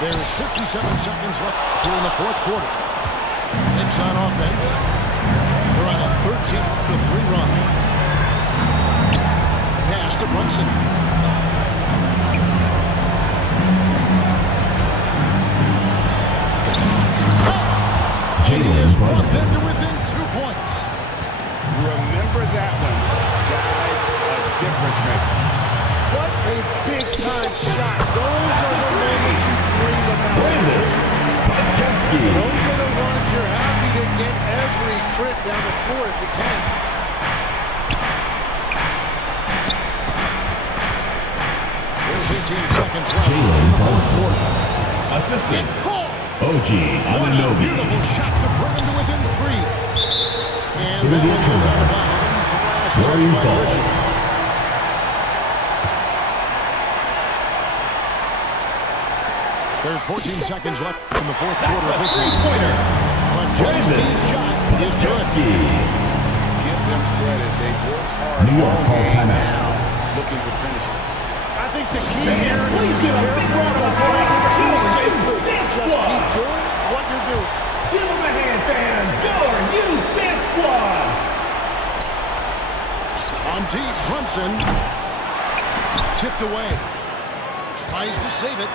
There's 57 seconds left here in the fourth quarter. Knicks on offense. They're on a 13-3 run. Pass to Brunson. Jalen Brunson. To within 2 points. Remember that one, guys. A difference maker. What a big-time shot. Those are the moments you dream about. Those are the ones you're happy to get every trip down the floor if you can. There's 18 seconds left in Jalen the fourth Brunson. quarter. Assistant. It falls. OG What a Anunoby. beautiful shot to bring him to within 3. And Through that the one goes out of turnover. bounds. Last touch Warriors by ball. Christian. There's 14 seconds left in the fourth quarter of this one. Podziemski's shot is good. Give them credit. They worked hard. New York all calls game timeout. now, looking to finish it. I think the key here is to be careful about playing too safely. Just keep doing what you're doing. Give them a hand, fans. Your youth dance squad. On deep, Brunson. Tipped away. Tries to save it.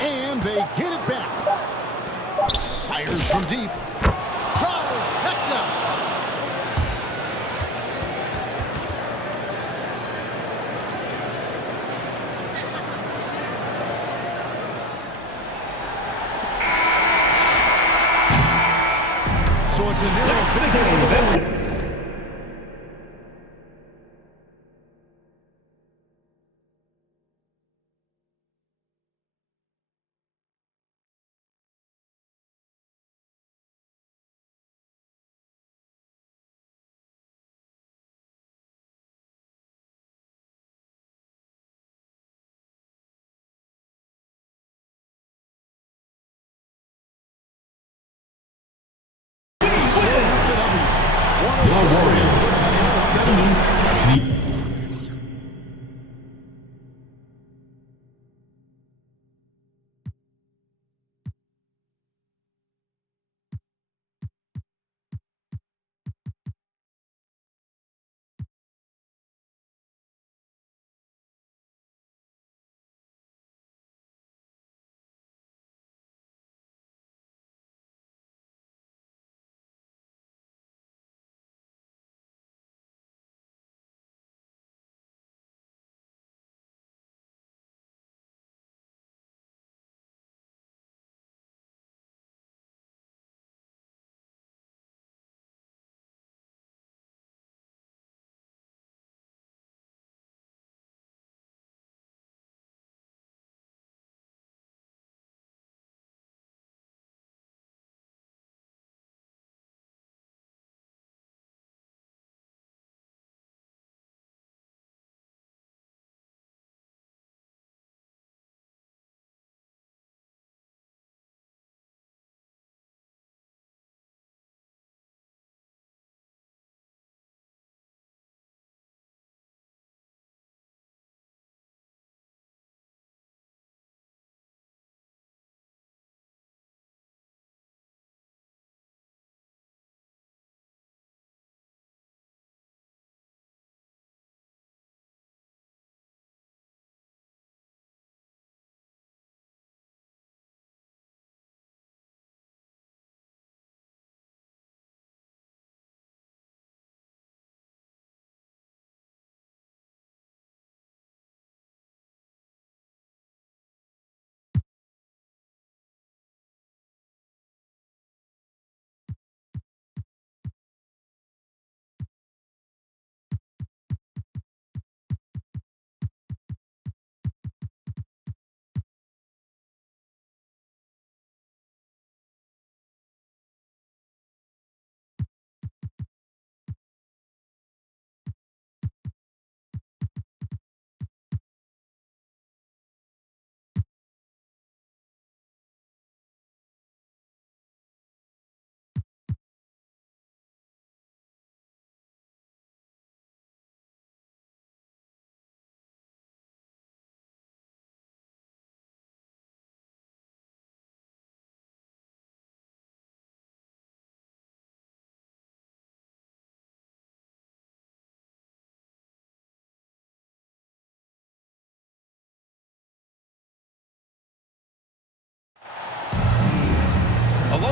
And they get it back. Fires from deep. Trifecta. So it's a narrow victory for the Warriors.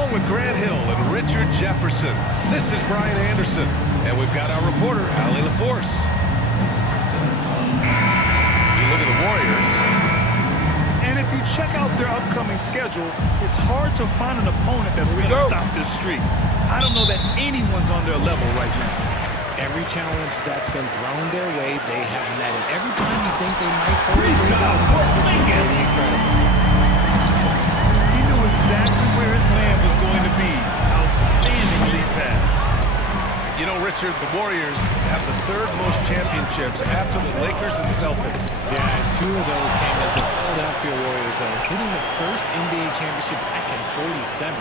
Along with Grant Hill and Richard Jefferson, this is Brian Anderson. And we've got our reporter, Allie LaForce. You look at the Warriors. And if you check out their upcoming schedule, it's hard to find an opponent that's going to stop this streak. I don't know that anyone's on their level right now. Every challenge that's been thrown their way, they have met it. Every time you think they might fall, Kristaps Porzingis. He knew exactly where his man was going to be. Outstanding lead pass. You know, Richard, the Warriors have the third most championships after the Lakers and Celtics. Yeah, and 2 of those came as the Philadelphia Warriors, though, hitting the first NBA championship back in '47.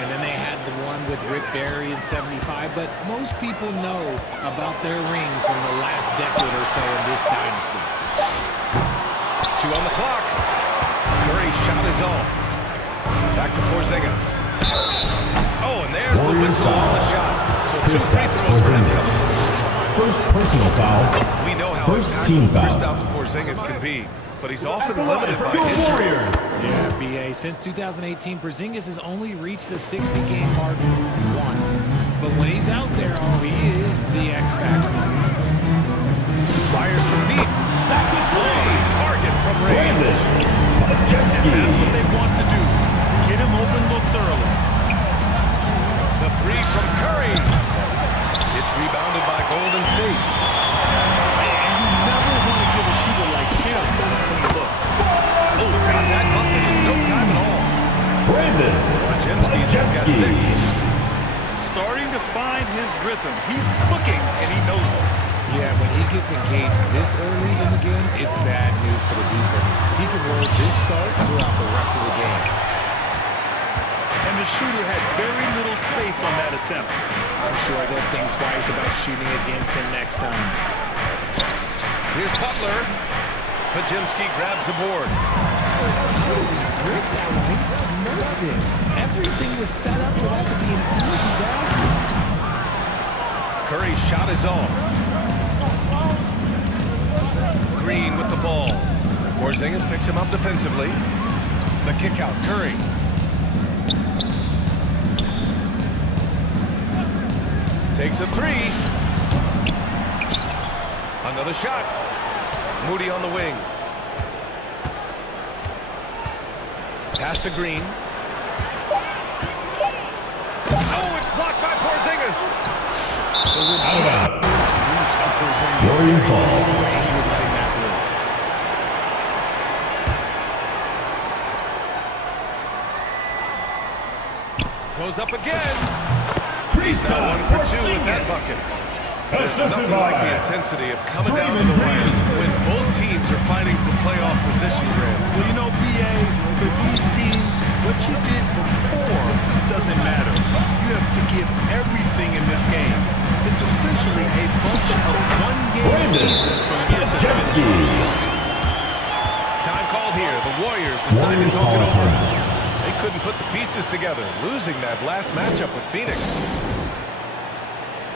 And then they had the one with Rick Barry in '75. But most people know about their rings from the last decade or so in this dynasty. 2 on the clock. Curry's shot is off. Back to Porzingis. Oh, and there's the whistle on the shot. So 2 free throws for him coming. First personal foul. We know how First team impactful foul. Kristaps Porzingis can be, but he's often At the line limited for by your injuries. Warrior. Yeah, B.A. Since 2018, Porzingis has only reached the 60-game mark once. But when he's out there, he is the X factor. Fires from deep. That's a three. Target from range. Brandon And Podziemski. that's what they want to do. Get him open looks early. The 3 from Curry. It's rebounded by Golden State. And you never want to give a shooter like him a clean look. Oh, got that bucket in no time at all. Brandon Podziemski's got 6. Podziemski. Starting to find his rhythm. He's cooking, and he knows it. Yeah, when he gets engaged this early in the game, it's bad news for the defense. He can roll this start throughout the rest of the game. And the shooter had very little space on that attempt. I'm sure they'll think twice about shooting against him next time. Here's Butler. Podziemski grabs the board. Holy brick that one. He smoked it. Everything was set up for that to be an easy basket. Curry's shot is off. Green with the ball. Porzingis picks him up defensively. The kick out, Curry. Takes a 3. Another shot. Moody on the wing. Pass to Green. Oh, it's blocked by Porzingis. Out of bounds. Reach of Porzingis. Warriors There is ball. no way he was letting that through. Goes up again. Kristaps 1 for 2 with that Porzingis. bucket. There's Assisted nothing like the by intensity of coming down to Draymond the line Green. when both teams are fighting for playoff position, Grant. Well, you know, B.A., for these teams, what you did before doesn't matter. You have to give everything in this game. It's essentially a bunch of one-game Brandon seasons from here to Podziemski. finish. Time called here. The Warriors decide to Warriors talk it call over. timeout. They couldn't put the pieces together, losing that last matchup with Phoenix.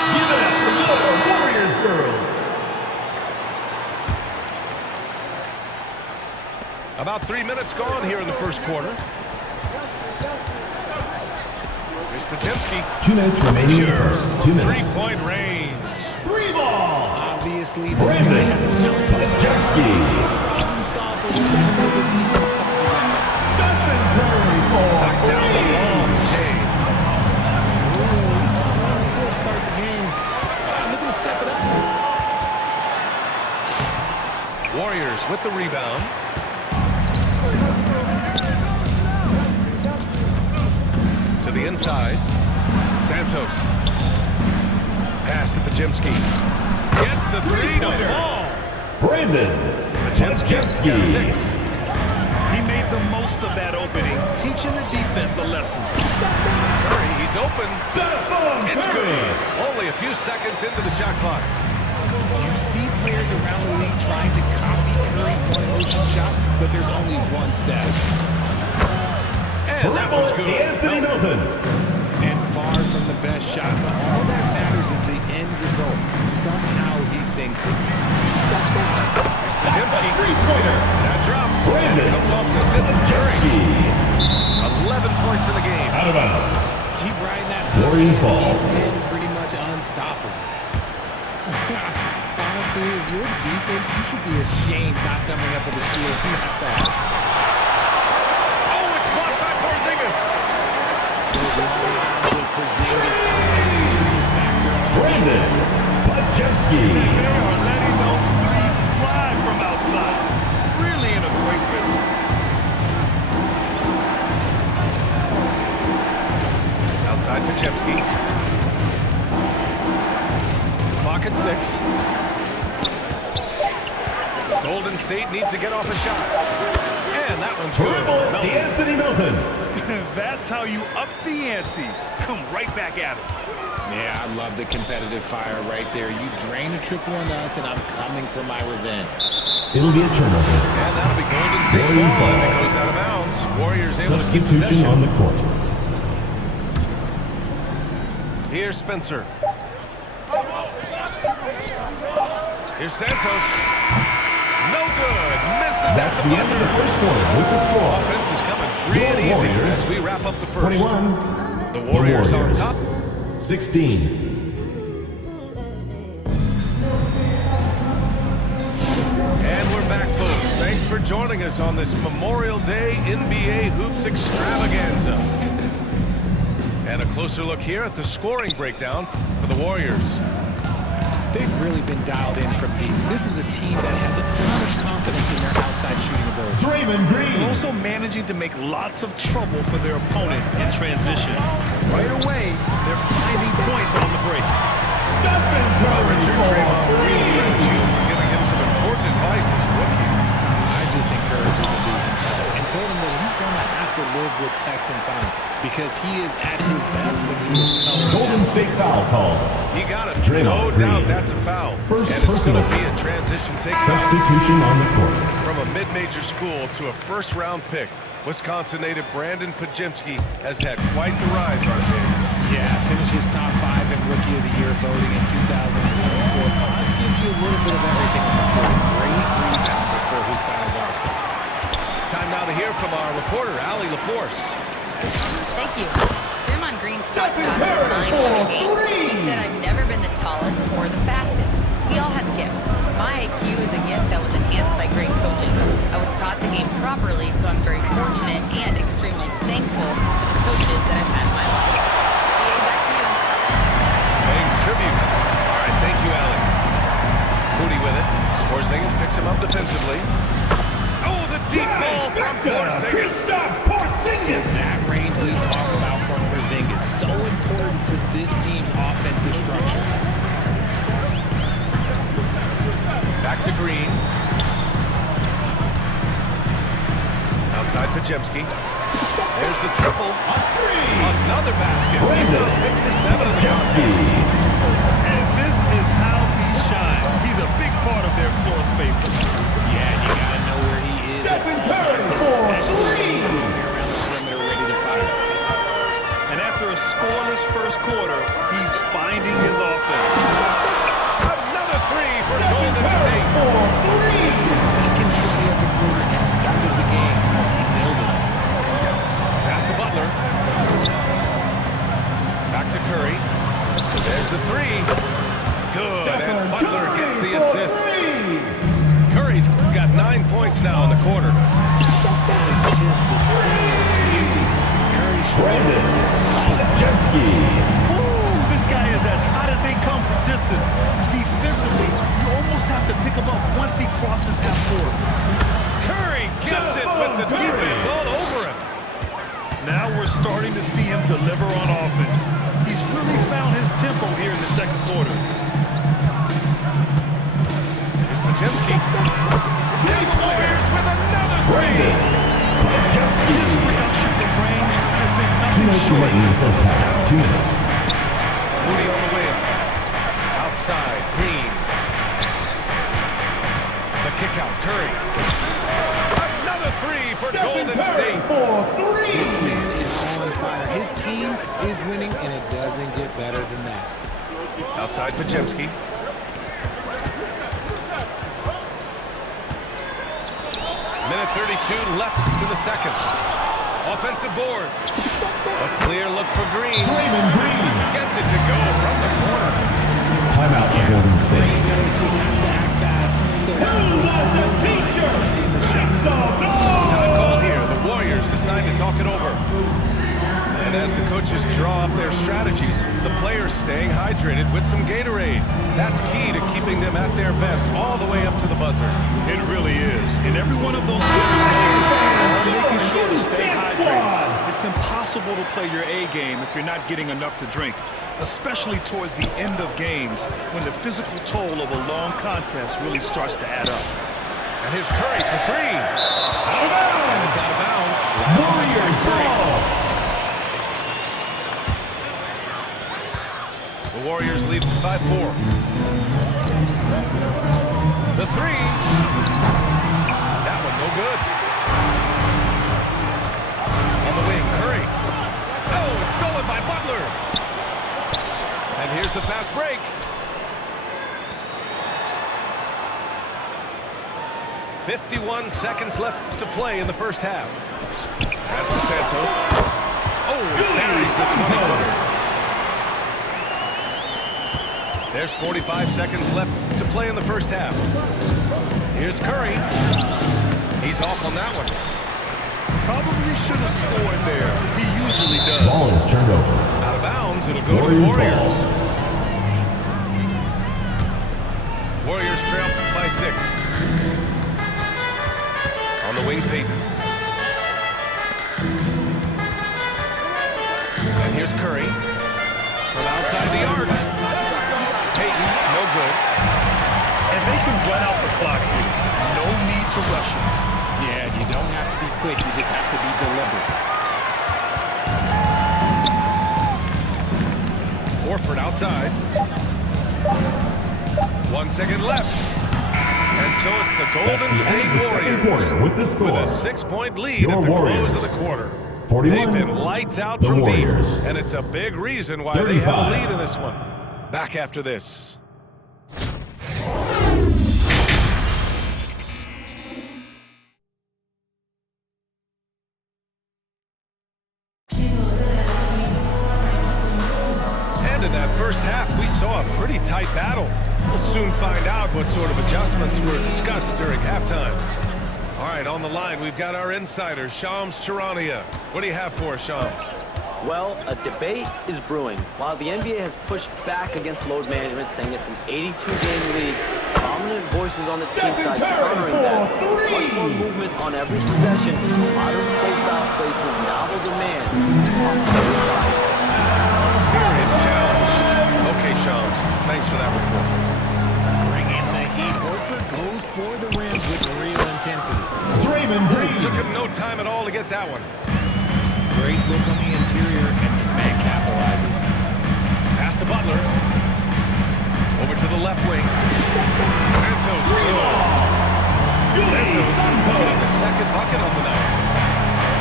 Give it up for your Warriors girls. About 3 minutes gone here in the first quarter. Here's Podziemski. 2 minutes remaining in the first. 2 minutes. 3-point range. 3 ball. Obviously, this Brandon guy has a talent. Podziemski. Problem solver when the defense tosses it out. Stephen Curry for Knocks down the 3. long shade. Start the game. Looking to step it up. Warriors with the rebound. To the inside. Santos. Pass to Podziemski. Gets the 3 to fall. Brandon Podziemski's got Podziemski. 6. He made the most of that opening, teaching the defense a lesson. Curry, he's open. Stephen It's Curry. good. Only a few seconds into the shot clock. You see players around the league trying to copy Curry's one-motion shot, but there's only one step. And that one's Triple good. Anthony Milton. And far from the best shot, but all that matters is the end result. Somehow he sinks it. Podziemski. Three-pointer. That drops. Brandon Comes off the assist from Curry. Podziemski. 11 points in the game. Out of bounds. Warriors ball. He's been pretty much unstoppable. Honestly, if you're the defense, you should be ashamed not coming up with a steal in that pass. Oh, it's blocked by Porzingis. Porzingis a serious factor on Brandon defense. Podjemski. They are letting those threes fly from outside. Really in a great rhythm. Outside Podziemski. Clock at 6. Golden State needs to get off a shot. And that one's good. Dribble Melton. D'Anthony Melton. That's how you up the ante. Come right back at it. Yeah, I love the competitive fire right there. You drain a triple on us, and I'm coming for my revenge. It'll be a turnover. And that'll be Golden State Warriors ball as ball. it goes out of bounds. Warriors able to keep Substitution possession. on the court. Here's Spencer. Here's Santos. No good. Misses That's at the end of the first quarter with the score. Offense is coming free and Your easy Warriors. as we wrap up the first. 21. The Warriors on Warriors. top. 16. And we're back, folks. Thanks for joining us on this Memorial Day NBA Hoops Extravaganza. And a closer look here at the scoring breakdown for the Warriors. They've really been dialed in from deep. This is a team that has a ton of confidence in their outside shooting ability. Draymond Green. Also managing to make lots of trouble for their opponent in transition. Right away, they're finding points on the break. Stephen Curry. Richard Draymond Green credits you for giving him some important advice as a rookie. I just encourage him to be himself and told him that he's going to have to live with Texan fans because he is at his best when he is tough. Golden State foul called. He got it. Draymond No doubt Green. that's a foul. First and it's going personal to be a transition take Substitution on the court. from a mid-major school to a first-round pick. Wisconsin native Brandon Podziemski has had quite the rise, RJ. Yeah, finishes top 5 in Rookie of the Year voting in 2024. Pods gives you a little bit of everything on the floor. Great rebounder for his size also. Time now to hear from our reporter, Allie LaForce. Thank you. Draymond Green's talked about his mind for the game. He said, I've never been the tallest or the fastest. We all have gifts. My IQ is a gift that was enhanced by great coaches. I was taught the game properly, so I'm very fortunate and extremely thankful for the coaches that I've had in my life. BA, back to you. Paying tribute. All right, thank you, Allie. Moody with it. Porzingis picks him up defensively. Oh, the deep ball from Porzingis. Kristaps Porzingis. That range we talk about from Porzingis, so important to this team's offensive structure. Back to Green. Outside Podziemski. There's the triple. A three. Another basket. He's now 6 for 7 in the Podjemski. And this is how he shines. He's a big part of their floor spacing. Yeah, and you gotta know where he is. Stephen at all Curry times, for especially three. when you're around the perimeter ready to fire. And after a scoreless first quarter, he's finding his offense. Another three for Stephen Golden Curry State. for three. It's his second triple of the quarter and third of the game. He nailed it. Pass to Butler. Back to Curry. There's the three. Good, and Butler gets the assist. Curry's got 9 points now in the quarter. That is just the thing. Curry Brandon Podjemski. Ooh, this guy is as hot as they come from distance. Defensively, you almost have to pick him up once he crosses half court. Curry gets it with the defense all over him. Now we're starting to see him deliver on offense. He's really found his tempo here in the second quarter. Here's Podziemski. The Warriors with another Brandon three. Podjemski. His production from range has been 2 nothing minutes short remaining in the first of half. astounding. 2 minutes. Moody on the wing. Outside, Green. The kick out, Curry. Another three for Stephen Golden Curry State. for This three. man is on fire. His team is winning, and it doesn't get better than that. Outside Podziemski. Minute 32 left to the second. Offensive board. A clear look for Green. Draymond Green. Gets it to go from the corner. Timeout for Golden State. He knows he has to act fast. So Who wants a t-shirt? Make some noise! Time call here. The Warriors decide to talk it over. And as the coaches draw up their strategies, the players staying hydrated with some Gatorade. That's key to keeping them at their best all the way up to the buzzer. It really is. And every one of those players are making sure to stay hydrated. It's impossible to play your A game if you're not getting enough to drink, especially towards the end of games when the physical toll of a long contest really starts to add up. And here's Curry for three. Out of bounds! And it's out of bounds. Last touch Warriors for Curry. ball. The Warriors lead by 4. The three. That one no good. On the wing, Curry. Oh, it's stolen by Butler. And here's the fast break. "51 seconds left to play in the first half." Pass to Santos. Oh, there's the 20-footer. There's 45 seconds left to play in the first half. Here's Curry. He's off on that one. Probably should have scored there. He usually does. Ball is turned over. Out of bounds, it'll go to the Warriors Warriors. ball. Warriors trail by 6. On the wing, Payton. And here's Curry. From outside the arc. Payton, no good. And they can run out the clock here. No need to rush it. Yeah, you don't have to be quick. You just have to be deliberate. Horford outside. 1 second left. And so it's the Golden State Second Warriors quarter with the score. with a 6-point lead Your at the Warriors. close of the quarter. 41. They've been lights out The from Warriors. deep, and it's a big reason why they have 35. a lead in this one. Back after this. And in that first half, we saw a pretty tight battle. We'll soon find out what sort of adjustments were discussed during halftime. All right, on the line, we've got our insider, Shams Charania. What do you have for us, Shams? Well, a debate is brewing. While the NBA has pushed back against load management, saying it's an 82-game league, prominent voices on the team side countering that. Much more movement on every possession. Modern play-style places novel demands on players' bodies. Serious challenge. Okay, Shams, thanks for that report. Bring in the heat. Horford goes for the rim with real intensity. Draymond Green. Took him no time at all to get that one. Great look on the interior, and this man capitalizes. Pass to Butler. Over to the left wing. Santos. Santos getting the second bucket on the night.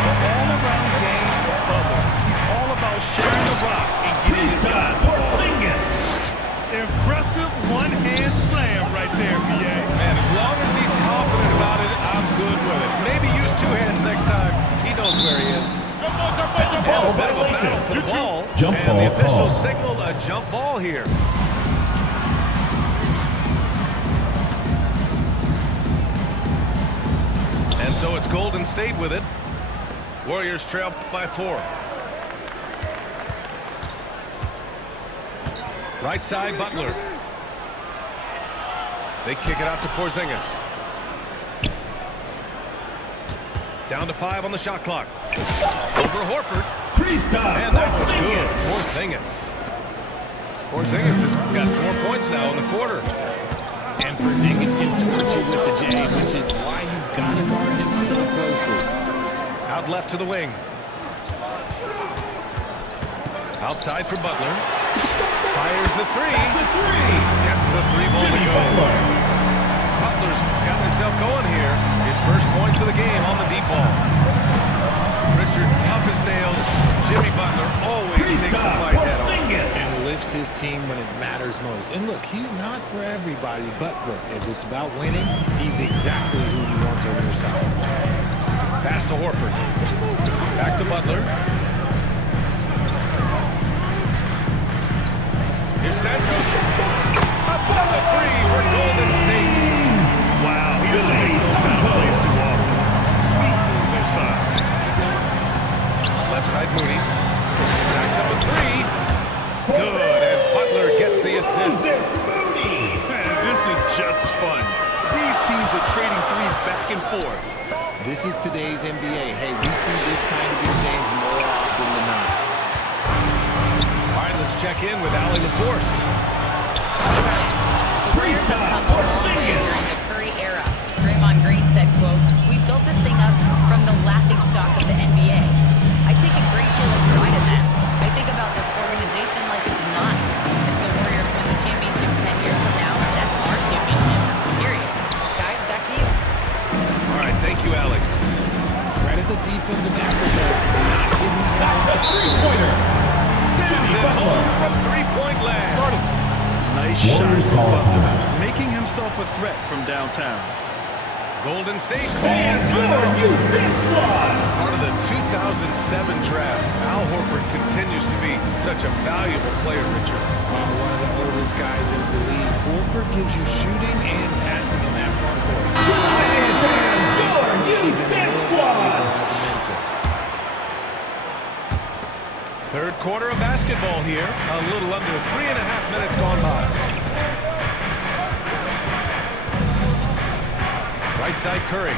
The all-around game of Butler. He's all about sharing the rock and getting his guys Porzingis. impressive one-hand slam right there, B.A. Man, as long as he's confident about it, I'm good with it. Maybe use 2 hands next time. He knows where he is. And a bit of a battle for the ball. Jump and ball the officials call. signaled a jump ball here. And so it's Golden State with it. Warriors trail by 4. Right side, Butler. They kick it out to Porzingis. Down to 5 on the shot clock. Over Horford. Crease time. And that was good. Porzingis. Porzingis has got 4 points now in the quarter. And Porzingis can torch you with the J, which is why you've got to guard him so closely. Out left to the wing. Outside for Butler. Fires the three. That's a three. Gets the 3 ball to Jimmy go. Butler. Butler's got himself going here. His first points of the game on the deep ball. Richard, tough as nails. Jimmy Butler always Crease takes the time. fight head on. Porzingis. And lifts his team when it matters most. And look, he's not for everybody, but look, if it's about winning, he's exactly who you want on your side. Pass to Horford. Back to to Butler. Here's Santos. Another three for Golden State. Wow, he doesn't make those kind of plays too often. Sweet move inside. Left side Moody. Jacks up a three. Good, and Butler gets the assist. Man, this is just fun. These teams are trading threes back and forth. This is today's NBA. Hey, we see this kind of exchange more often than not. All right, let's check in with Allie LaForce. The Warriors have come a long way during the Curry era. Draymond Green said, quote, "We built this thing up from the laughingstock of the NBA. I take a great deal of pride in that. I think about this organization like it's mine. If the Warriors win the championship 10 years from now, that's our championship, period." Guys, back to you. All right, thank you, Allie. Credit the defensive effort there. Not giving fouls to Three-pointer. Sends it home from three-point land. Nice shot Warriors from call a Butler, timeout. making himself a threat from downtown. Golden State And calls your timeout. youth big squad. Part of the 2007 draft, Al Horford continues to be such a valuable player, Richard. One of the oldest guys in the league. Horford gives you shooting and passing in that front court. And your youth big squad. As a mentor. Third quarter of basketball here. A little under 3.5 minutes gone by. Right side Curry.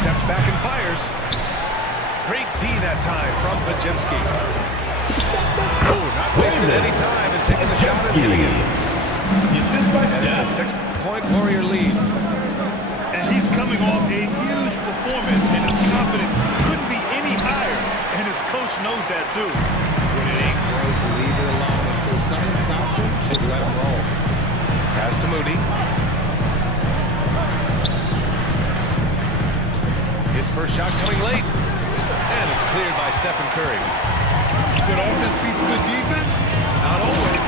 Steps back and fires. Great D that time from Pajemski. Oh, not wasting any time and taking the shot and hitting it. Assist by And it's a Steph. 6-point Warrior lead. And he's coming off a huge performance, and his confidence couldn't be any higher. And his coach knows that too. When it ain't broke, leave it alone. Until someone stops him, just let him roll. Pass to Moody. His first shot coming late. And it's cleared by Stephen Curry. Good offense beats good defense? Not always.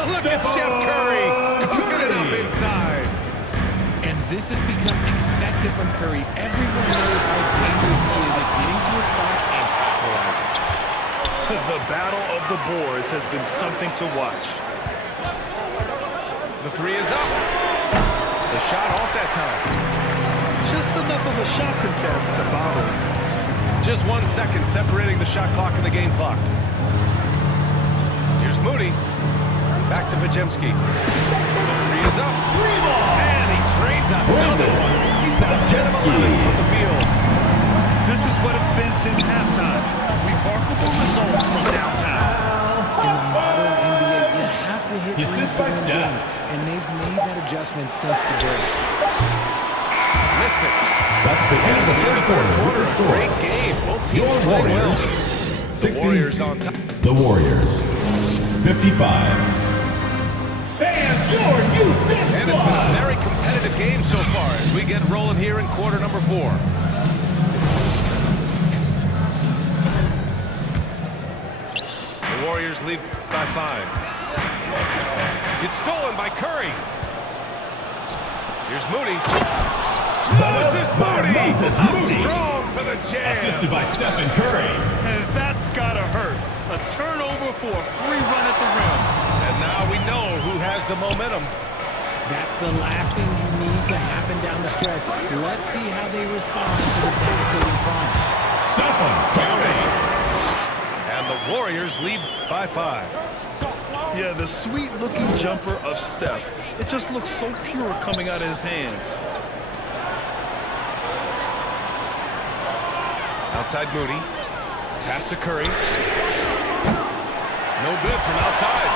Look at Steph Curry cooking it up inside. And this has become expected from Curry. Everyone knows how dangerous he is at getting to his spots and capitalizing. The battle of the boards has been something to watch. The three is up. The shot off that time. Just enough of a shot contest to bother him. Just 1 second separating the shot clock and the game clock. Here's Moody. Back to Pajemski. The three is up. Three ball. And he trades another one. He's now 10 of 11 from the field. This is what it's been since halftime. Remarkable results from downtown. In the modern NBA, you have to hit Assist threes by to win Steph. games, and they've made that adjustment since the break. Missed it. That's the end of the third quarter with the score. Great game. Both teams Your playing well. Warriors. The Warriors on top. The Warriors. 55. And your youth big And it's been a very competitive game so far as we get rolling here in quarter number 4. The Warriors lead by 5. It's stolen by Curry. Here's Moody. Moses Moody. Moses Moody. Strong for the jam. Assisted by Stephen Curry. And that's gotta hurt. A turnover for a free run at the rim. And now we know who has the momentum. That's the last thing you need to happen down the stretch. Let's see how they respond to the devastating crunch. Stephen Curry. And the Warriors lead by 5. Yeah, the sweet-looking jumper of Steph. It just looks so pure coming out of his hands. Outside Moody. Pass to Curry. No good from outside.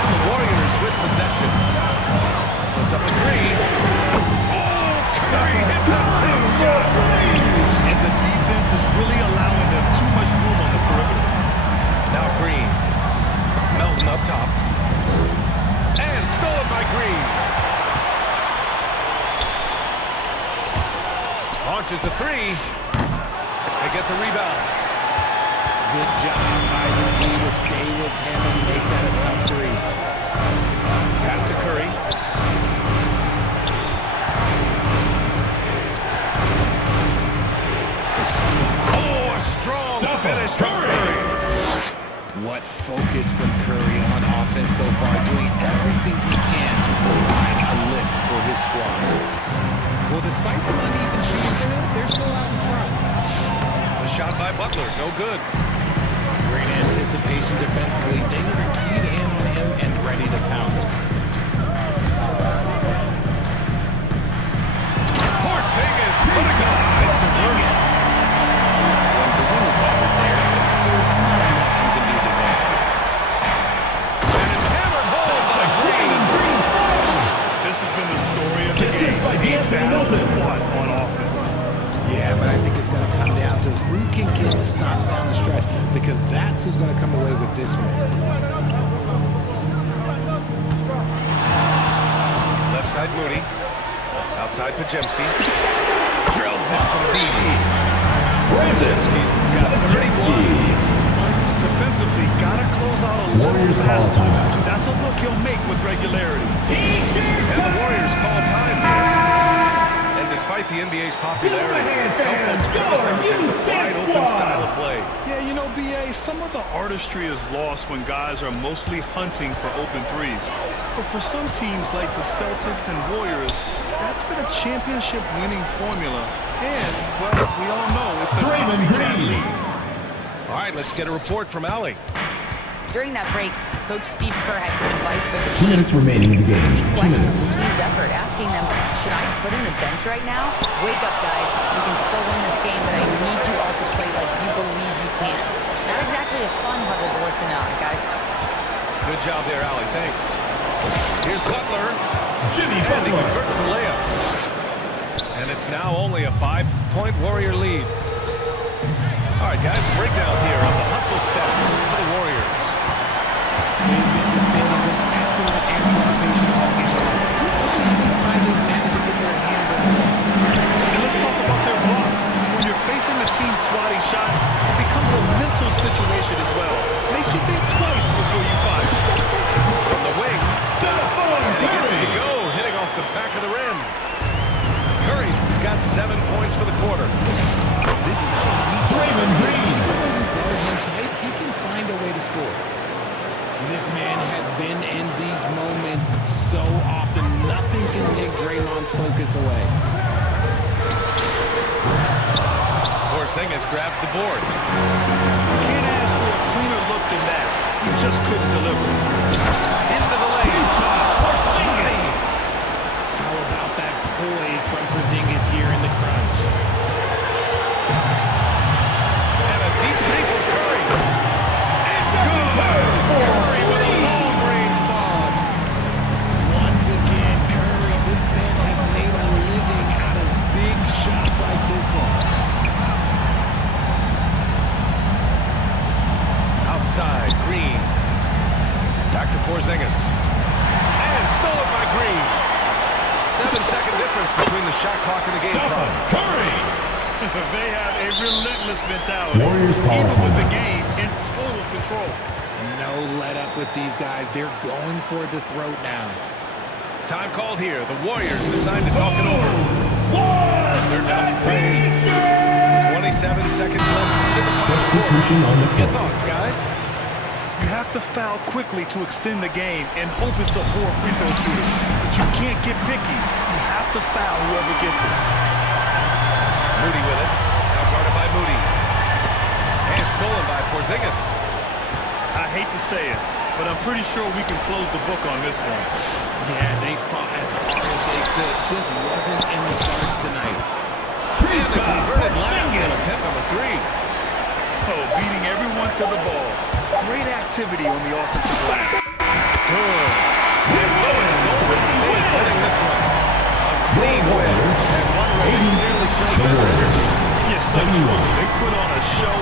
And the Warriors with possession. Puts up a three. Oh, Curry hits a tough shot. And the defense is really allowing them too much room on the perimeter. Now Green. Melton up top. And stolen by Green. Launches a three. They get the rebound. Good job by the D to stay with him and make that a tough three. Pass to Curry. What focus from Curry on offense so far, doing everything he can to provide a lift for his squad. Well, despite some uneven shots, they're still out in front. A shot by Butler, no good. Great anticipation defensively. They were keyed in on him and ready to pounce. Porzingis putting the size to Porzingis. When Porzingis has it there, there's not much you can do defensively. And it's hammered home by Green. This has been the story of the This game. is by D'Anthony Melton. Fought on offense. Yeah, but I think it's going to come down to who can get the stops down the stretch, because that's who's going to come away with this one. Left side Moody. Outside Podziemski. Drills it from deep. Podziemski's got 31. Defensively, gotta close out a Warriors little call faster. timeout. That's a look he'll make with regularity. And the Warriors call time here. And despite the NBA's popularity, some folks criticize it with wide open style of play. Yeah, you know, BA, some of the artistry is lost when guys are mostly hunting for open threes. But for some teams like the Celtics and Warriors, that's been a championship-winning formula. And, well, we all know it's a Draymond copycat Green. league. All right, let's get a report from Allie. During that break, Coach Steve Kerr had some advice for the 2 minutes remaining in the game. 2 questioned minutes. the team's effort, asking them, should I put in a bench right now? Wake up, guys. We can still win this game, but I need you all to play like you believe you can. Not exactly a fun huddle to listen on, guys. Good job there, Allie. Thanks. Here's Butler. Jimmy And he Butler. converts the layup. And it's now only a 5-point Warrior lead. All right, guys, breakdown here of the hustle stats for the Warriors. They've been defending with excellent anticipation all game long. Just look at how many times they've managed to get their hands on the ball. And let's talk about their blocks. When you're facing the team swatting shots, it becomes a mental situation as well. Makes you think twice before you fire. From the wing, Stephon and he gets it to Curry. go, hitting off the back of the rim. Curry's got 7 points for the quarter. This is how Draymond Green. Even when you guard him tight, he can find a way to score. This man has been in these moments so often. Nothing can take Draymond's focus away. Porzingis grabs the board. Can't ask for a cleaner look than that. You just couldn't deliver. Into the lane. Porzingis. How about that poise from Porzingis here in the crunch? And a deep three from Curry. Curry with a long-range bomb. Once again, Curry, this man has made a living out of big shots like this one. Outside, Green. Back to Porzingis. And stolen by Green. 7-second difference between the shot clock and the game clock. Curry. They have a relentless mentality. Warriors call even with the timeout. game in total control. No let up with these guys. They're going for the throat now. Time called here. The Warriors decide to talk it over. They're down 3. 27 seconds left in the final Substitution on the quarter. Your court. thoughts, guys? You have to foul quickly to extend the game and hope it's a poor free throw shooter. But you can't get picky. You have to foul whoever gets it. Moody with it. Now guarded by Moody. And stolen by Porzingis. I hate to say it, but I'm pretty sure we can close the book on this one. Yeah, they fought as hard as they could. Just wasn't in the cards tonight. And the converted last on attempt number 3. Oh, beating everyone to the ball. Great activity on the offensive glass. Good. And Golden State winning this one. A clean win. And one where they clearly played The better. Warriors. Yes, 71. they put on a show.